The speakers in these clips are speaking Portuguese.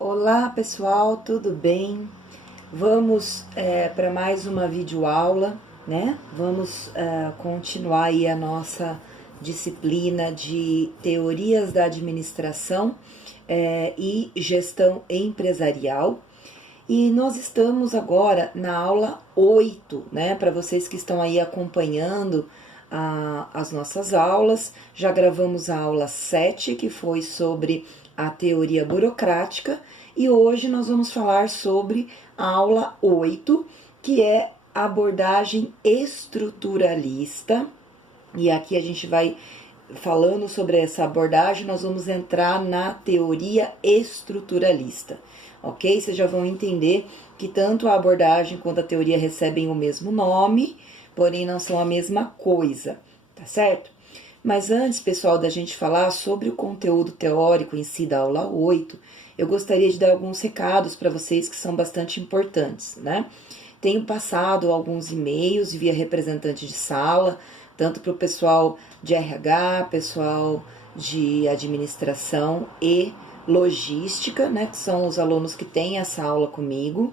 Olá pessoal, tudo bem? Vamos para mais uma videoaula, né? Vamos continuar aí a nossa disciplina de teorias da administração e gestão empresarial. E nós estamos agora na aula 8, né? Para vocês que estão aí acompanhando as nossas aulas, já gravamos a aula 7, que foi sobre a teoria burocrática, e hoje nós vamos falar sobre a aula 8, que é a abordagem estruturalista. E aqui a gente vai falando sobre essa abordagem, nós vamos entrar na teoria estruturalista, ok? Vocês já vão entender que tanto a abordagem quanto a teoria recebem o mesmo nome, porém não são a mesma coisa, tá certo? Mas antes, pessoal, da gente falar sobre o conteúdo teórico em si da aula 8, eu gostaria de dar alguns recados para vocês que são bastante importantes, né? Tenho passado alguns e-mails via representante de sala, tanto para o pessoal de RH, pessoal de administração e logística, né, que são os alunos que têm essa aula comigo,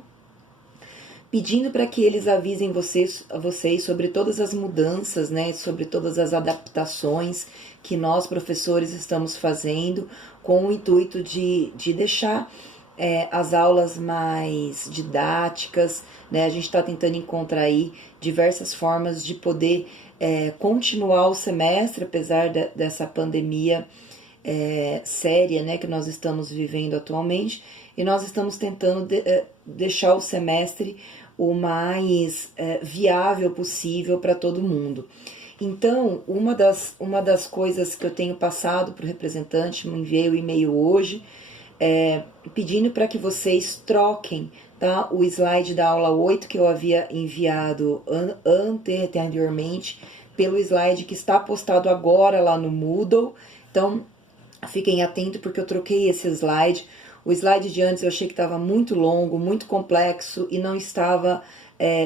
pedindo para que eles avisem vocês sobre todas as mudanças, né, sobre todas as adaptações que nós, professores, estamos fazendo com o intuito de deixar as aulas mais didáticas, né? A gente está tentando encontrar aí diversas formas de poder continuar o semestre, apesar dessa pandemia séria, né, que nós estamos vivendo atualmente, e nós estamos tentando deixar o semestre o mais viável possível para todo mundo. Então, uma das coisas que eu tenho passado para o representante, me enviei o e-mail hoje, pedindo para que vocês troquem, tá, o slide da aula 8 que eu havia enviado anteriormente pelo slide que está postado agora lá no Moodle. Então, fiquem atentos porque eu troquei esse slide. O slide de antes eu achei que estava muito longo, muito complexo e não estava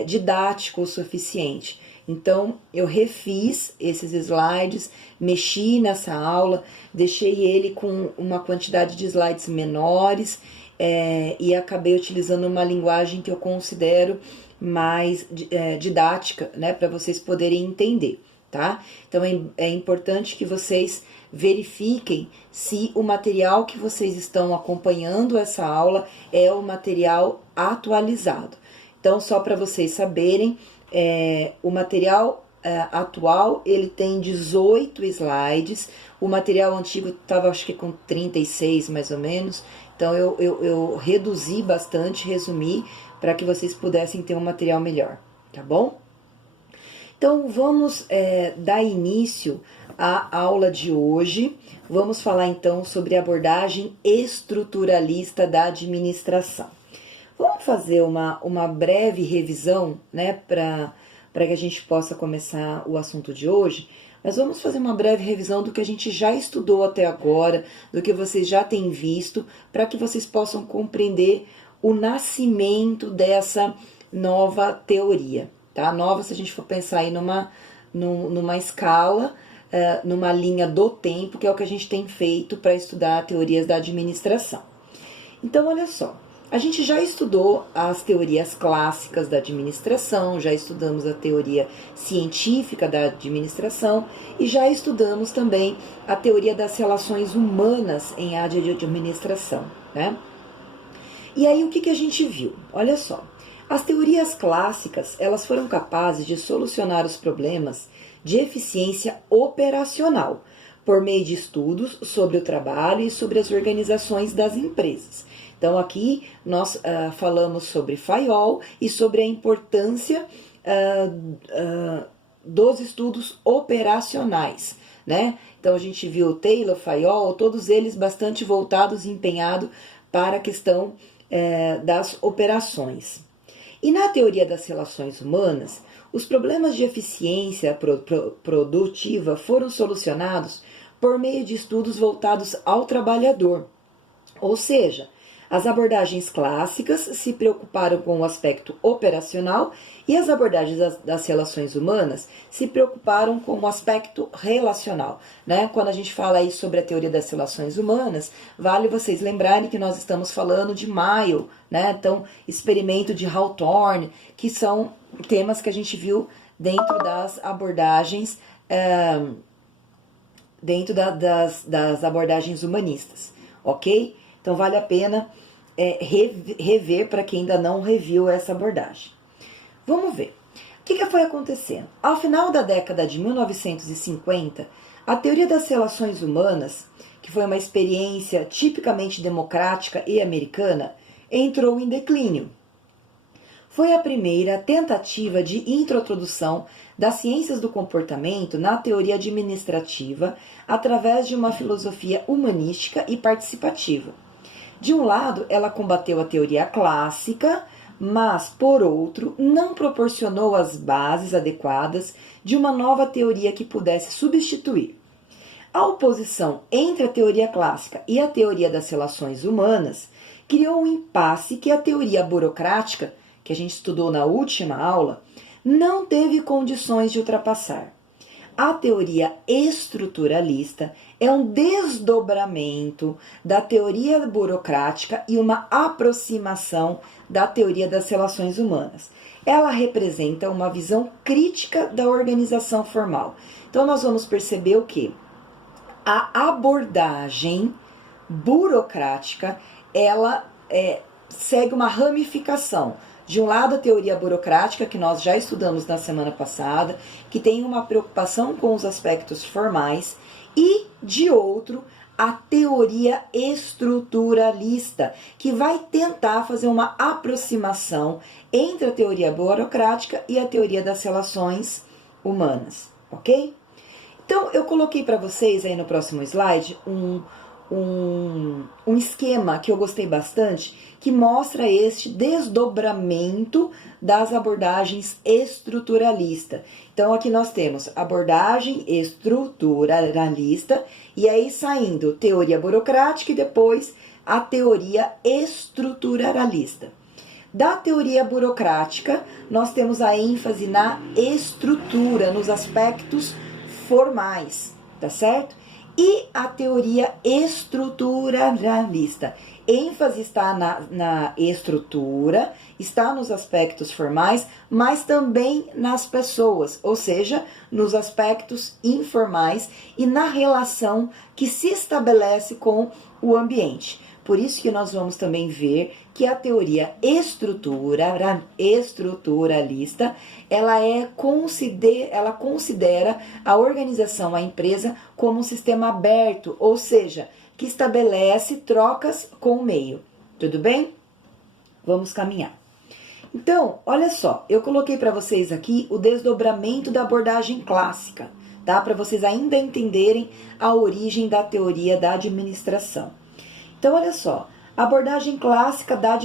didático o suficiente. Então, eu refiz esses slides, mexi nessa aula, deixei ele com uma quantidade de slides menores e acabei utilizando uma linguagem que eu considero mais didática, né, para vocês poderem entender, tá? Então, é importante que vocês verifiquem se o material que vocês estão acompanhando essa aula é o material atualizado. Então, só para vocês saberem, o material atual, ele tem 18 slides, o material antigo estava acho que com 36 mais ou menos, então eu reduzi bastante, resumi, para que vocês pudessem ter um material melhor, tá bom? Então vamos dar início à aula de hoje, vamos falar então sobre a abordagem estruturalista da administração. Vamos fazer uma breve revisão, né, para que a gente possa começar o assunto de hoje, mas vamos fazer uma breve revisão do que a gente já estudou até agora, do que vocês já têm visto, para que vocês possam compreender o nascimento dessa nova teoria, tá? Nova, se a gente for pensar aí numa escala, numa linha do tempo, que é o que a gente tem feito para estudar teorias da administração. Então, olha só. A gente já estudou as teorias clássicas da administração, já estudamos a teoria científica da administração e já estudamos também a teoria das relações humanas em área de administração, né? E aí o que a gente viu? Olha só, as teorias clássicas, elas foram capazes de solucionar os problemas de eficiência operacional por meio de estudos sobre o trabalho e sobre as organizações das empresas. Então, aqui nós falamos sobre Fayol e sobre a importância dos estudos operacionais, né? Então, a gente viu Taylor, Fayol, todos eles bastante voltados e empenhados para a questão das operações. E na teoria das relações humanas, os problemas de eficiência produtiva foram solucionados por meio de estudos voltados ao trabalhador, ou seja, As abordagens clássicas se preocuparam com o aspecto operacional e as abordagens das relações humanas se preocuparam com o aspecto relacional, né? Quando a gente fala aí sobre a teoria das relações humanas, vale vocês lembrarem que nós estamos falando de Mayo, né? Então, experimento de Hawthorne, que são temas que a gente viu dentro das abordagens, das abordagens humanistas, ok? Então vale a pena rever para quem ainda não reviu essa abordagem. Vamos ver. O que foi acontecendo? Ao final da década de 1950, a teoria das relações humanas, que foi uma experiência tipicamente democrática e americana, entrou em declínio. Foi a primeira tentativa de introdução das ciências do comportamento na teoria administrativa através de uma filosofia humanística e participativa. De um lado, ela combateu a teoria clássica, mas, por outro, não proporcionou as bases adequadas de uma nova teoria que pudesse substituir. A oposição entre a teoria clássica e a teoria das relações humanas criou um impasse que a teoria burocrática, que a gente estudou na última aula, não teve condições de ultrapassar. A teoria estruturalista é um desdobramento da teoria burocrática e uma aproximação da teoria das relações humanas. Ela representa uma visão crítica da organização formal. Então, nós vamos perceber o quê? A abordagem burocrática, ela segue uma ramificação. De um lado, a teoria burocrática, que nós já estudamos na semana passada, que tem uma preocupação com os aspectos formais, e, de outro, a teoria estruturalista, que vai tentar fazer uma aproximação entre a teoria burocrática e a teoria das relações humanas, ok? Então, eu coloquei para vocês aí no próximo slide um esquema que eu gostei bastante, que mostra este desdobramento das abordagens estruturalista. Então, aqui nós temos abordagem estruturalista, e aí saindo teoria burocrática e depois a teoria estruturalista. Da teoria burocrática, nós temos a ênfase na estrutura, nos aspectos formais, tá certo? E a teoria estruturalista. ênfase está na estrutura, está nos aspectos formais, mas também nas pessoas, ou seja, nos aspectos informais e na relação que se estabelece com o ambiente. Por isso que nós vamos também ver que a teoria estruturalista, ela considera a organização, a empresa, como um sistema aberto, ou seja, que estabelece trocas com o meio. Tudo bem? Vamos caminhar. Então, olha só, eu coloquei para vocês aqui o desdobramento da abordagem clássica, tá? Para vocês ainda entenderem a origem da teoria da administração. Então, olha só, a abordagem clássica da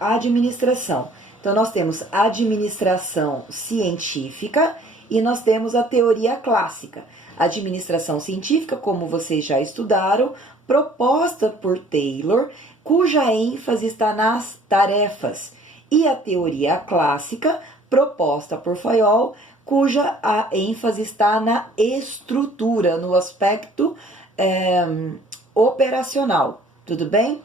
administração. Então, nós temos a administração científica e nós temos a teoria clássica. A administração científica, como vocês já estudaram, proposta por Taylor, cuja ênfase está nas tarefas. E a teoria clássica, proposta por Fayol, cuja a ênfase está na estrutura, no aspecto operacional. Tudo bem?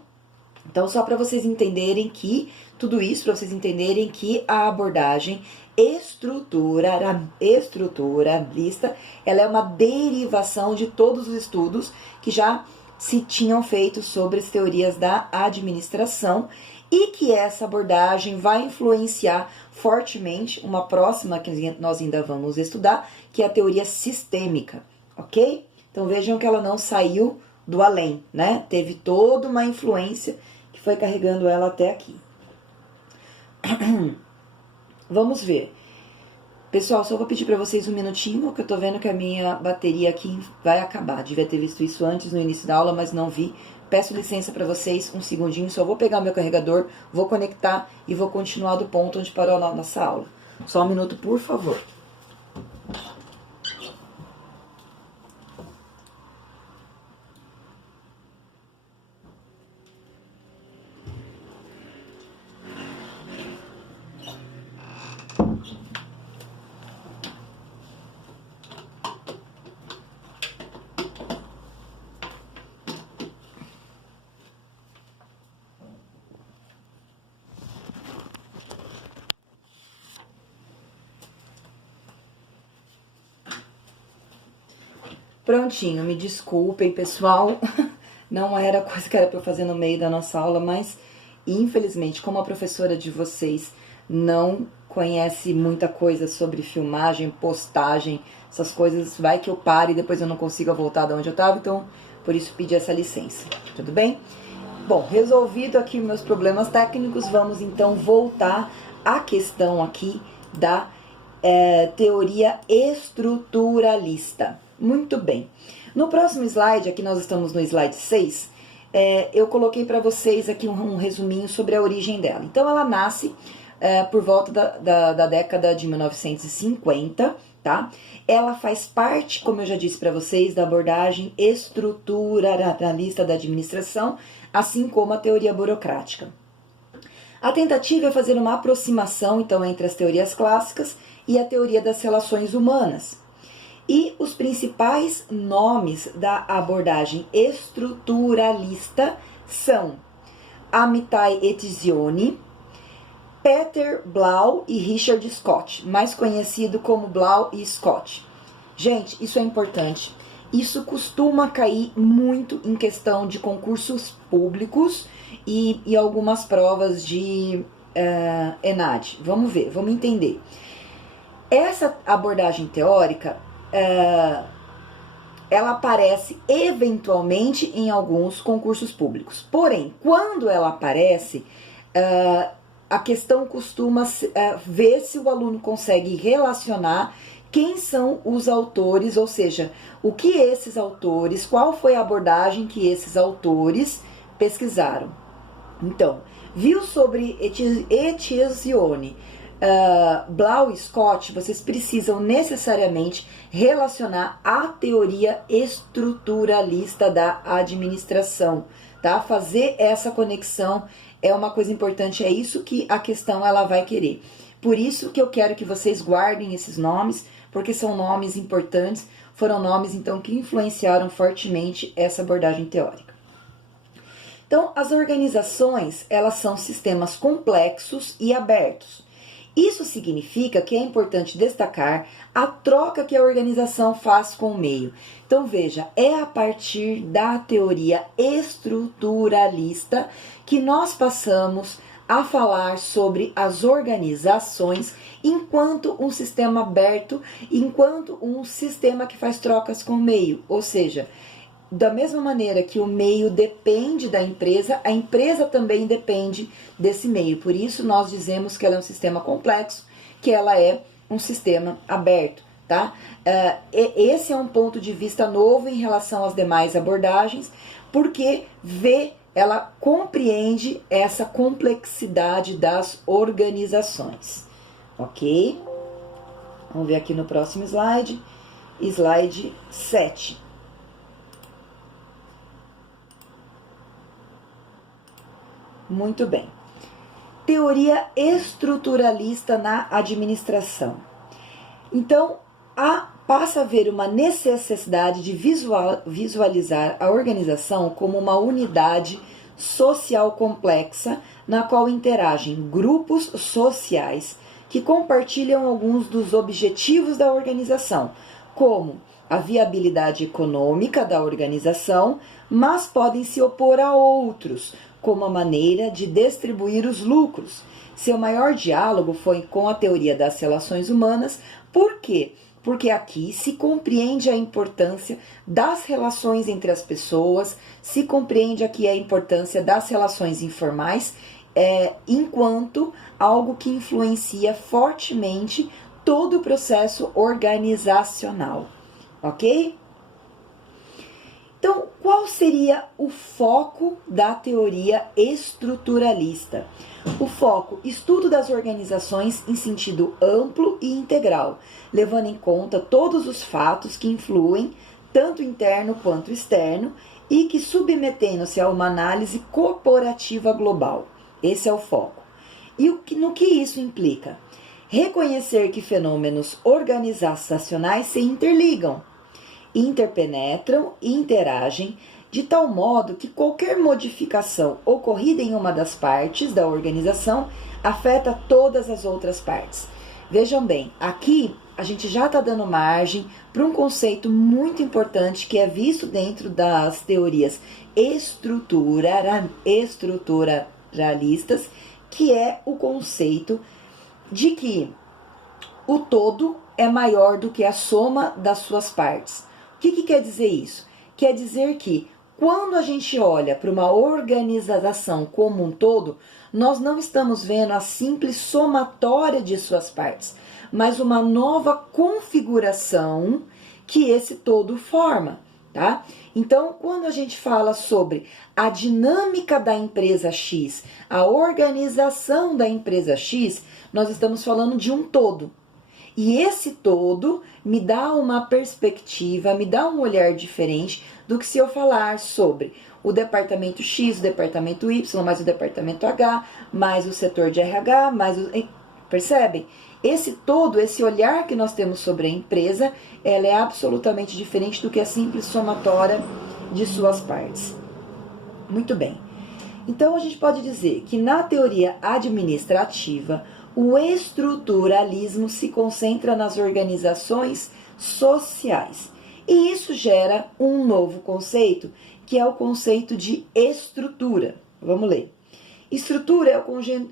Então, só para vocês entenderem que, tudo isso para vocês entenderem que a abordagem estruturalista, ela é uma derivação de todos os estudos que já se tinham feito sobre as teorias da administração e que essa abordagem vai influenciar fortemente uma próxima que nós ainda vamos estudar, que é a teoria sistêmica, ok? Então, vejam que ela não saiu do além, né? Teve toda uma influência que foi carregando ela até aqui. Vamos ver. Pessoal, só vou pedir para vocês um minutinho, que eu tô vendo que a minha bateria aqui vai acabar. Devia ter visto isso antes, no início da aula, mas não vi. Peço licença para vocês, um segundinho, só vou pegar o meu carregador, vou conectar e vou continuar do ponto onde parou a nossa aula. Só um minuto, por favor. Prontinho, me desculpem, pessoal. Não era coisa que era para fazer no meio da nossa aula, mas infelizmente, como a professora de vocês não conhece muita coisa sobre filmagem, postagem, essas coisas, vai que eu pare e depois eu não consiga voltar de onde eu estava, então por isso pedi essa licença, tudo bem? Bom, resolvido aqui meus problemas técnicos, vamos então voltar à questão aqui da teoria estruturalista. Muito bem. No próximo slide, aqui nós estamos no slide 6, eu coloquei para vocês aqui um resuminho sobre a origem dela. Então, ela nasce por volta da década de 1950, tá? Ela faz parte, como eu já disse para vocês, da abordagem estruturalista da administração, assim como a teoria burocrática. A tentativa é fazer uma aproximação, então, entre as teorias clássicas e a teoria das relações humanas. E os principais nomes da abordagem estruturalista são Amitai Etzioni, Peter Blau e Richard Scott, mais conhecido como Blau e Scott. Gente, isso é importante. Isso costuma cair muito em questão de concursos públicos e algumas provas de ENAD. Vamos ver, vamos entender. Essa abordagem teórica, ela aparece eventualmente em alguns concursos públicos. Porém, quando ela aparece, a questão costuma ver se o aluno consegue relacionar quem são os autores, ou seja, o que esses autores, qual foi a abordagem que esses autores pesquisaram. Então, viu sobre Etzioni, Blau e Scott, vocês precisam necessariamente relacionar a teoria estruturalista da administração, tá? Fazer essa conexão é uma coisa importante, é isso que a questão ela vai querer. Por isso que eu quero que vocês guardem esses nomes, porque são nomes importantes, foram nomes então que influenciaram fortemente essa abordagem teórica. Então, as organizações, elas são sistemas complexos e abertos. Isso significa que é importante destacar a troca que a organização faz com o meio. Então, veja, é a partir da teoria estruturalista que nós passamos a falar sobre as organizações enquanto um sistema aberto, enquanto um sistema que faz trocas com o meio. Ou seja, da mesma maneira que o meio depende da empresa, a empresa também depende desse meio. Por isso, nós dizemos que ela é um sistema complexo, que ela é um sistema aberto, tá? Esse é um ponto de vista novo em relação às demais abordagens, porque ela compreende essa complexidade das organizações, ok? Vamos ver aqui no próximo slide, slide 7. Muito bem. Teoria estruturalista na administração. Então, passa a haver uma necessidade de visualizar a organização como uma unidade social complexa na qual interagem grupos sociais que compartilham alguns dos objetivos da organização, como a viabilidade econômica da organização, mas podem se opor a outros, como a maneira de distribuir os lucros. Seu maior diálogo foi com a teoria das relações humanas. Por quê? Porque aqui se compreende a importância das relações entre as pessoas, se compreende aqui a importância das relações informais, enquanto algo que influencia fortemente todo o processo organizacional, ok? Então, qual seria o foco da teoria estruturalista? O foco, estudo das organizações em sentido amplo e integral, levando em conta todos os fatos que influem, tanto interno quanto externo, e que submetendo-se a uma análise corporativa global. Esse é o foco. E no que isso implica? Reconhecer que fenômenos organizacionais se interligam, interpenetram e interagem de tal modo que qualquer modificação ocorrida em uma das partes da organização afeta todas as outras partes. Vejam bem, aqui a gente já está dando margem para um conceito muito importante que é visto dentro das teorias estruturalistas, que é o conceito de que o todo é maior do que a soma das suas partes. O que quer dizer isso? Quer dizer que quando a gente olha para uma organização como um todo, nós não estamos vendo a simples somatória de suas partes, mas uma nova configuração que esse todo forma, tá? Então, quando a gente fala sobre a dinâmica da empresa X, a organização da empresa X, nós estamos falando de um todo. E esse todo me dá uma perspectiva, me dá um olhar diferente do que se eu falar sobre o departamento X, o departamento Y, mais o departamento H, mais o setor de RH, mais o... Percebem? Esse todo, esse olhar que nós temos sobre a empresa, ela é absolutamente diferente do que a simples somatória de suas partes. Muito bem. Então, a gente pode dizer que na teoria administrativa, o estruturalismo se concentra nas organizações sociais. E isso gera um novo conceito, que é o conceito de estrutura. Vamos ler. Estrutura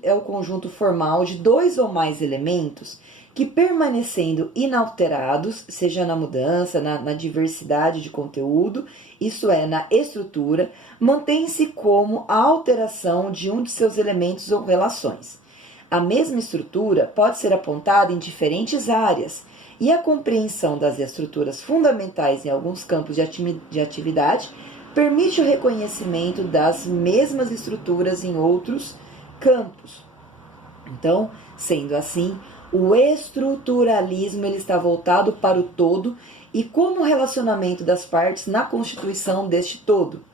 é o conjunto formal de dois ou mais elementos que, permanecendo inalterados, seja na mudança, na diversidade de conteúdo, isso é, na estrutura, mantém-se como a alteração de um de seus elementos ou relações. A mesma estrutura pode ser apontada em diferentes áreas, e a compreensão das estruturas fundamentais em alguns campos de atividade permite o reconhecimento das mesmas estruturas em outros campos. Então, sendo assim, o estruturalismo ele está voltado para o todo e como o relacionamento das partes na constituição deste todo.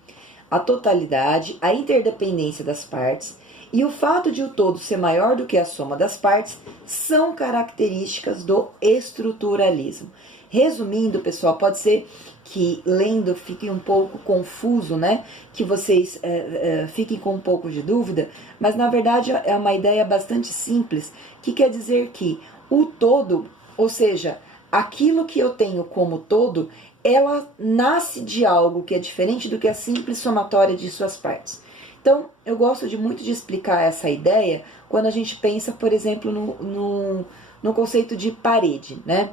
A totalidade, a interdependência das partes e o fato de o todo ser maior do que a soma das partes são características do estruturalismo. Resumindo, pessoal, pode ser que lendo fique um pouco confuso, né? Que vocês fiquem com um pouco de dúvida, mas na verdade é uma ideia bastante simples, que quer dizer que o todo, ou seja, aquilo que eu tenho como todo, ela nasce de algo que é diferente do que a simples somatória de suas partes. Então, eu gosto muito de explicar essa ideia quando a gente pensa, por exemplo, no conceito de parede, né?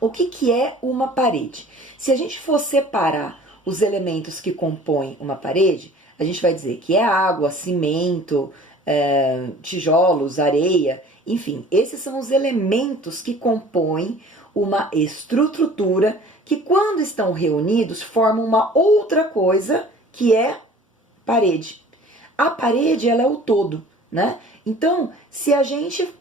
O que é uma parede? Se a gente for separar os elementos que compõem uma parede, a gente vai dizer que é água, cimento, tijolos, areia, enfim, esses são os elementos que compõem uma estrutura que, quando estão reunidos, formam uma outra coisa que é parede. A parede, ela é o todo, né? Então, se a gente,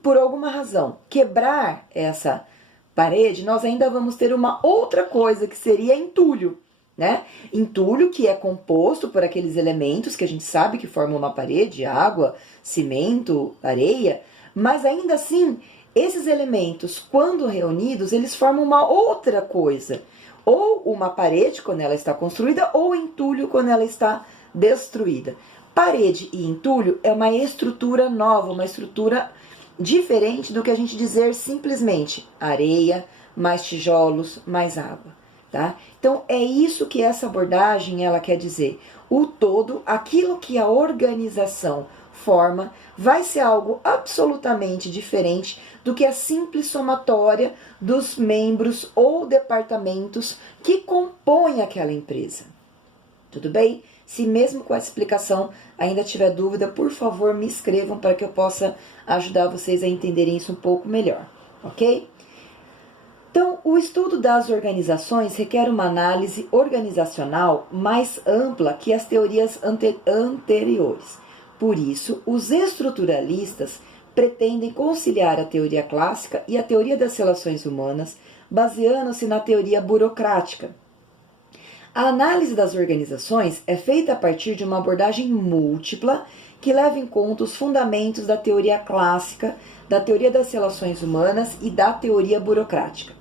por alguma razão, quebrar essa parede, nós ainda vamos ter uma outra coisa que seria entulho, né? Entulho que é composto por aqueles elementos que a gente sabe que formam uma parede, água, cimento, areia, mas ainda assim, esses elementos, quando reunidos, eles formam uma outra coisa. Ou uma parede quando ela está construída, ou entulho quando ela está destruída. Parede e entulho é uma estrutura nova, uma estrutura diferente do que a gente dizer simplesmente areia, mais tijolos, mais água, tá? Então, é isso que essa abordagem ela quer dizer. O todo, aquilo que a organização forma, vai ser algo absolutamente diferente do que a simples somatória dos membros ou departamentos que compõem aquela empresa. Tudo bem? Se mesmo com essa explicação ainda tiver dúvida, por favor me escrevam para que eu possa ajudar vocês a entenderem isso um pouco melhor, ok? Então, o estudo das organizações requer uma análise organizacional mais ampla que as teorias anteriores. Por isso, os estruturalistas pretendem conciliar a teoria clássica e a teoria das relações humanas, baseando-se na teoria burocrática. A análise das organizações é feita a partir de uma abordagem múltipla que leva em conta os fundamentos da teoria clássica, da teoria das relações humanas e da teoria burocrática.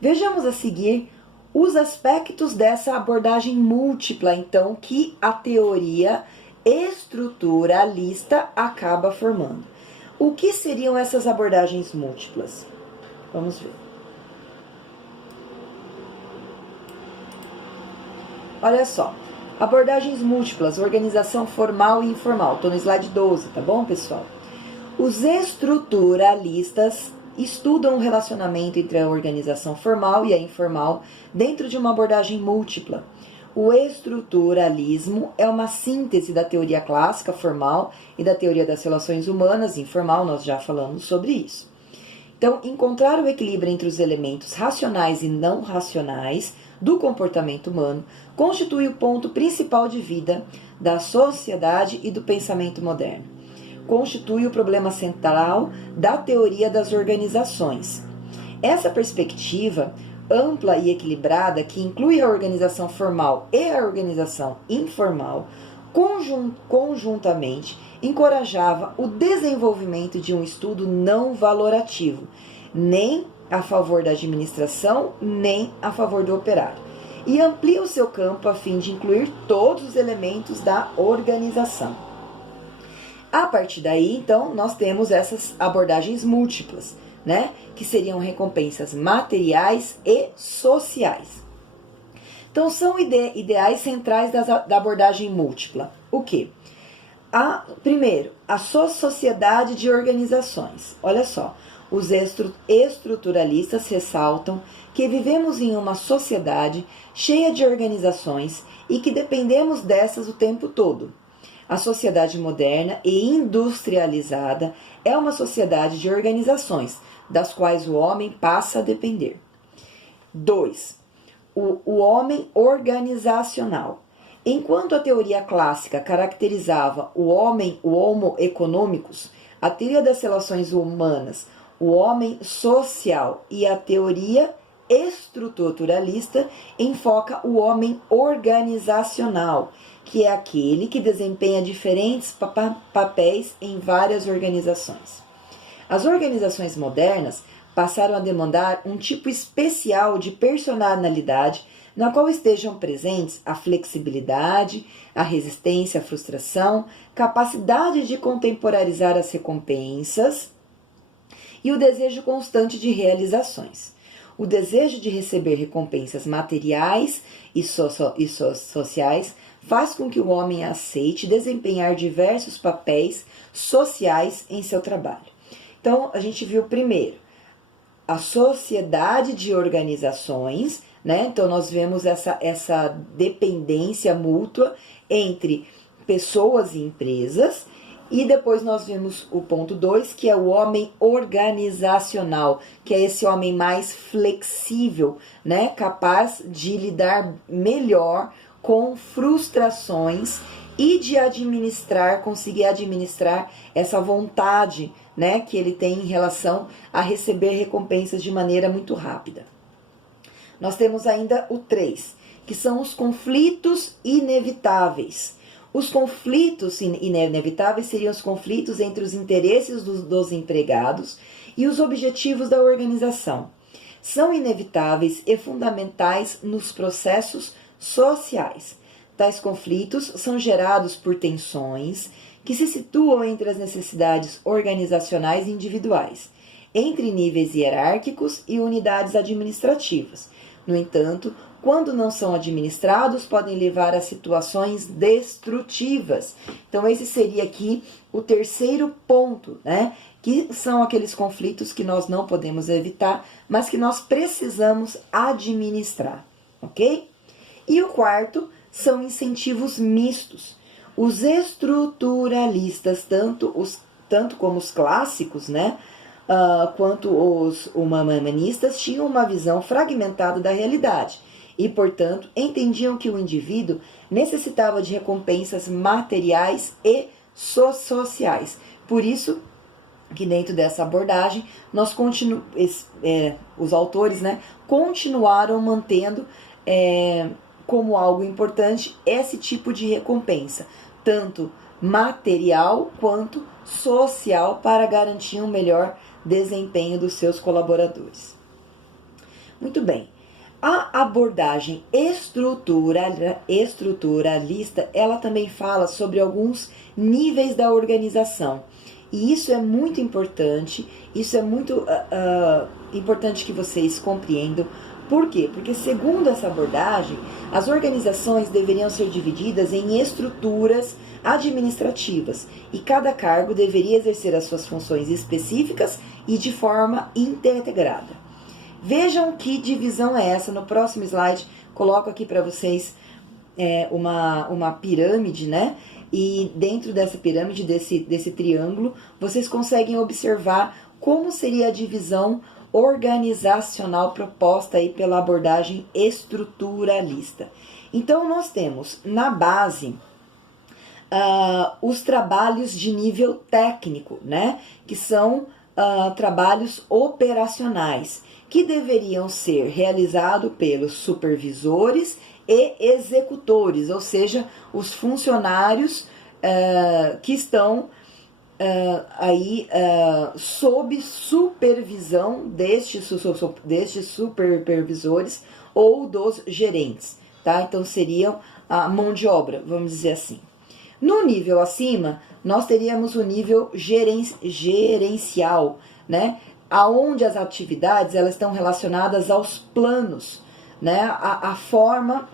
Vejamos a seguir os aspectos dessa abordagem múltipla, então, que a teoria estruturalista acaba formando. O que seriam essas abordagens múltiplas? Vamos ver. Olha só. Abordagens múltiplas, organização formal e informal. Estou no slide 12, tá bom, pessoal? Os estruturalistas estudam o relacionamento entre a organização formal e a informal dentro de uma abordagem múltipla. O estruturalismo é uma síntese da teoria clássica formal e da teoria das relações humanas informal, nós já falamos sobre isso. Então, encontrar o equilíbrio entre os elementos racionais e não racionais do comportamento humano constitui o ponto principal de vida da sociedade e do pensamento moderno. Constitui o problema central da teoria das organizações. Essa perspectiva ampla e equilibrada, que inclui a organização formal e a organização informal, conjuntamente encorajava o desenvolvimento de um estudo não valorativo, nem a favor da administração, nem a favor do operário, e amplia o seu campo a fim de incluir todos os elementos da organização. A partir daí, então, nós temos essas abordagens múltiplas, né, que seriam recompensas materiais e sociais. Então, são ideais centrais da abordagem múltipla. O quê? Primeiro, a sociedade de organizações. Olha só, os estruturalistas ressaltam que vivemos em uma sociedade cheia de organizações e que dependemos dessas o tempo todo. A sociedade moderna e industrializada é uma sociedade de organizações, das quais o homem passa a depender. 2. O homem organizacional. Enquanto a teoria clássica caracterizava o homo economicus, a teoria das relações humanas, o homem social, e a teoria estruturalista enfoca o homem organizacional, que é aquele que desempenha diferentes papéis em várias organizações. As organizações modernas passaram a demandar um tipo especial de personalidade na qual estejam presentes a flexibilidade, a resistência à frustração, capacidade de contemporaneizar as recompensas e o desejo constante de realizações. O desejo de receber recompensas materiais e sociais faz com que o homem aceite desempenhar diversos papéis sociais em seu trabalho. Então, a gente viu primeiro a sociedade de organizações, né? Então, nós vemos essa dependência mútua entre pessoas e empresas. E depois nós vimos o ponto 2, que é o homem organizacional, que é esse homem mais flexível, né? Capaz de lidar melhor com frustrações e de conseguir administrar essa vontade, né, que ele tem em relação a receber recompensas de maneira muito rápida. Nós temos ainda o 3, que são os conflitos inevitáveis. Os conflitos inevitáveis seriam os conflitos entre os interesses dos empregados e os objetivos da organização. São inevitáveis e fundamentais nos processos sociais. Tais conflitos são gerados por tensões que se situam entre as necessidades organizacionais e individuais, entre níveis hierárquicos e unidades administrativas. No entanto, quando não são administrados, podem levar a situações destrutivas. Então, esse seria aqui o terceiro ponto, né? Que são aqueles conflitos que nós não podemos evitar, mas que nós precisamos administrar, ok? E o quarto são incentivos mistos. Os estruturalistas, tanto como os clássicos, né, quanto os humanistas, tinham uma visão fragmentada da realidade e, portanto, entendiam que o indivíduo necessitava de recompensas materiais e sociais. Por isso que dentro dessa abordagem, os autores, né, continuaram mantendo como algo importante esse tipo de recompensa, tanto material quanto social, para garantir um melhor desempenho dos seus colaboradores. Muito bem. A abordagem estruturalista, ela também fala sobre alguns níveis da organização E isso é muito importante, isso é muito importante que vocês compreendam. Por quê? Porque segundo essa abordagem, as organizações deveriam ser divididas em estruturas administrativas e cada cargo deveria exercer as suas funções específicas e de forma integrada. Vejam que divisão é essa. No próximo slide, coloco aqui para vocês uma pirâmide, né? E dentro dessa pirâmide, desse triângulo, vocês conseguem observar como seria a divisão organizacional proposta aí pela abordagem estruturalista. Então, nós temos na base os trabalhos de nível técnico, né? Que são trabalhos operacionais, que deveriam ser realizados pelos supervisores e executores, ou seja, os funcionários que estão sob supervisão destes supervisores ou dos gerentes, tá? Então seriam a mão de obra, vamos dizer assim. No nível acima, nós teríamos o nível gerencial, né? Aonde as atividades elas estão relacionadas aos planos, né? A forma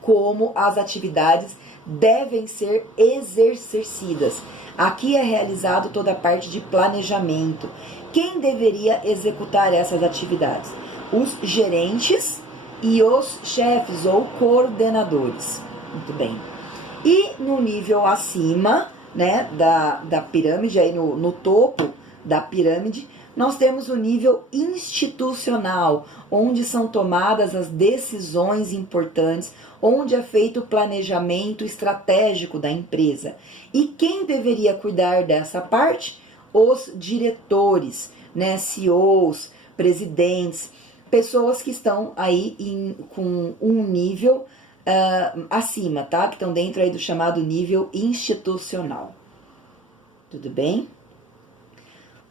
como as atividades devem ser exercidas. Aqui é realizado toda a parte de planejamento. Quem deveria executar essas atividades? Os gerentes e os chefes ou coordenadores. Muito bem. E no nível acima, né, da pirâmide, aí no topo da pirâmide, nós temos o nível institucional, onde são tomadas as decisões importantes, onde é feito o planejamento estratégico da empresa. E quem deveria cuidar dessa parte? Os diretores, né, CEOs, presidentes, pessoas que estão aí com um nível acima, tá? Que estão dentro aí do chamado nível institucional. Tudo bem?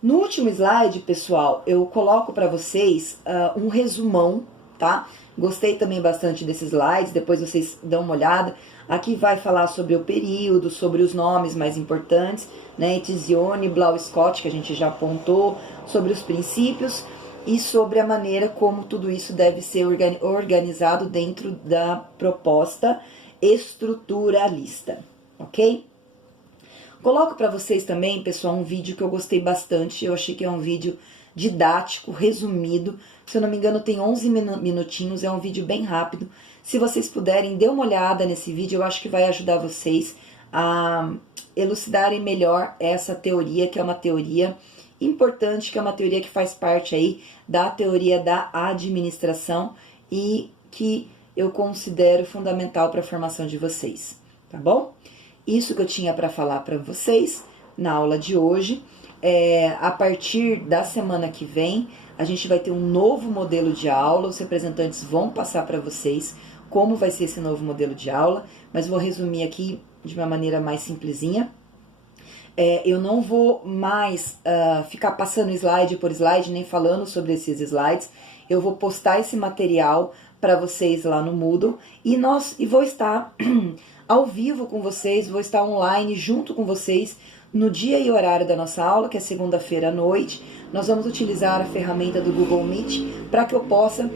No último slide, pessoal, eu coloco para vocês um resumão, tá? Gostei também bastante desses slides, depois vocês dão uma olhada. Aqui vai falar sobre o período, sobre os nomes mais importantes, né? Etzioni, Blau Scott, que a gente já apontou, sobre os princípios e sobre a maneira como tudo isso deve ser organizado dentro da proposta estruturalista, ok? Coloco para vocês também, pessoal, um vídeo que eu gostei bastante. Eu achei que é um vídeo didático, resumido. Se eu não me engano, tem 11 minutinhos. É um vídeo bem rápido. Se vocês puderem, dê uma olhada nesse vídeo. Eu acho que vai ajudar vocês a elucidarem melhor essa teoria, que é uma teoria importante, que é uma teoria que faz parte aí da teoria da administração e que eu considero fundamental para a formação de vocês, tá bom? Isso que eu tinha para falar para vocês na aula de hoje. A partir da semana que vem, a gente vai ter um novo modelo de aula. Os representantes vão passar para vocês como vai ser esse novo modelo de aula, mas vou resumir aqui de uma maneira mais simplesinha. Eu não vou mais ficar passando slide por slide, nem falando sobre esses slides. Eu vou postar esse material para vocês lá no Moodle e vou estar ao vivo com vocês, vou estar online junto com vocês no dia e horário da nossa aula, que é segunda-feira à noite. Nós vamos utilizar a ferramenta do Google Meet para que eu possa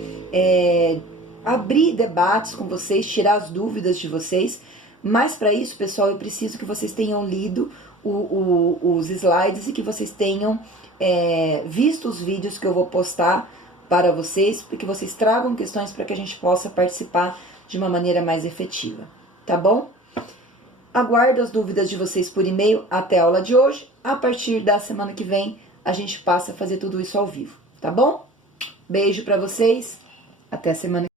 abrir debates com vocês, tirar as dúvidas de vocês. Mas para isso, pessoal, eu preciso que vocês tenham lido os slides e que vocês tenham visto os vídeos que eu vou postar para vocês, para que vocês tragam questões para que a gente possa participar de uma maneira mais efetiva. Tá bom? Aguardo as dúvidas de vocês por e-mail até a aula de hoje. A partir da semana que vem, a gente passa a fazer tudo isso ao vivo, tá bom? Beijo pra vocês. Até a semana que vem.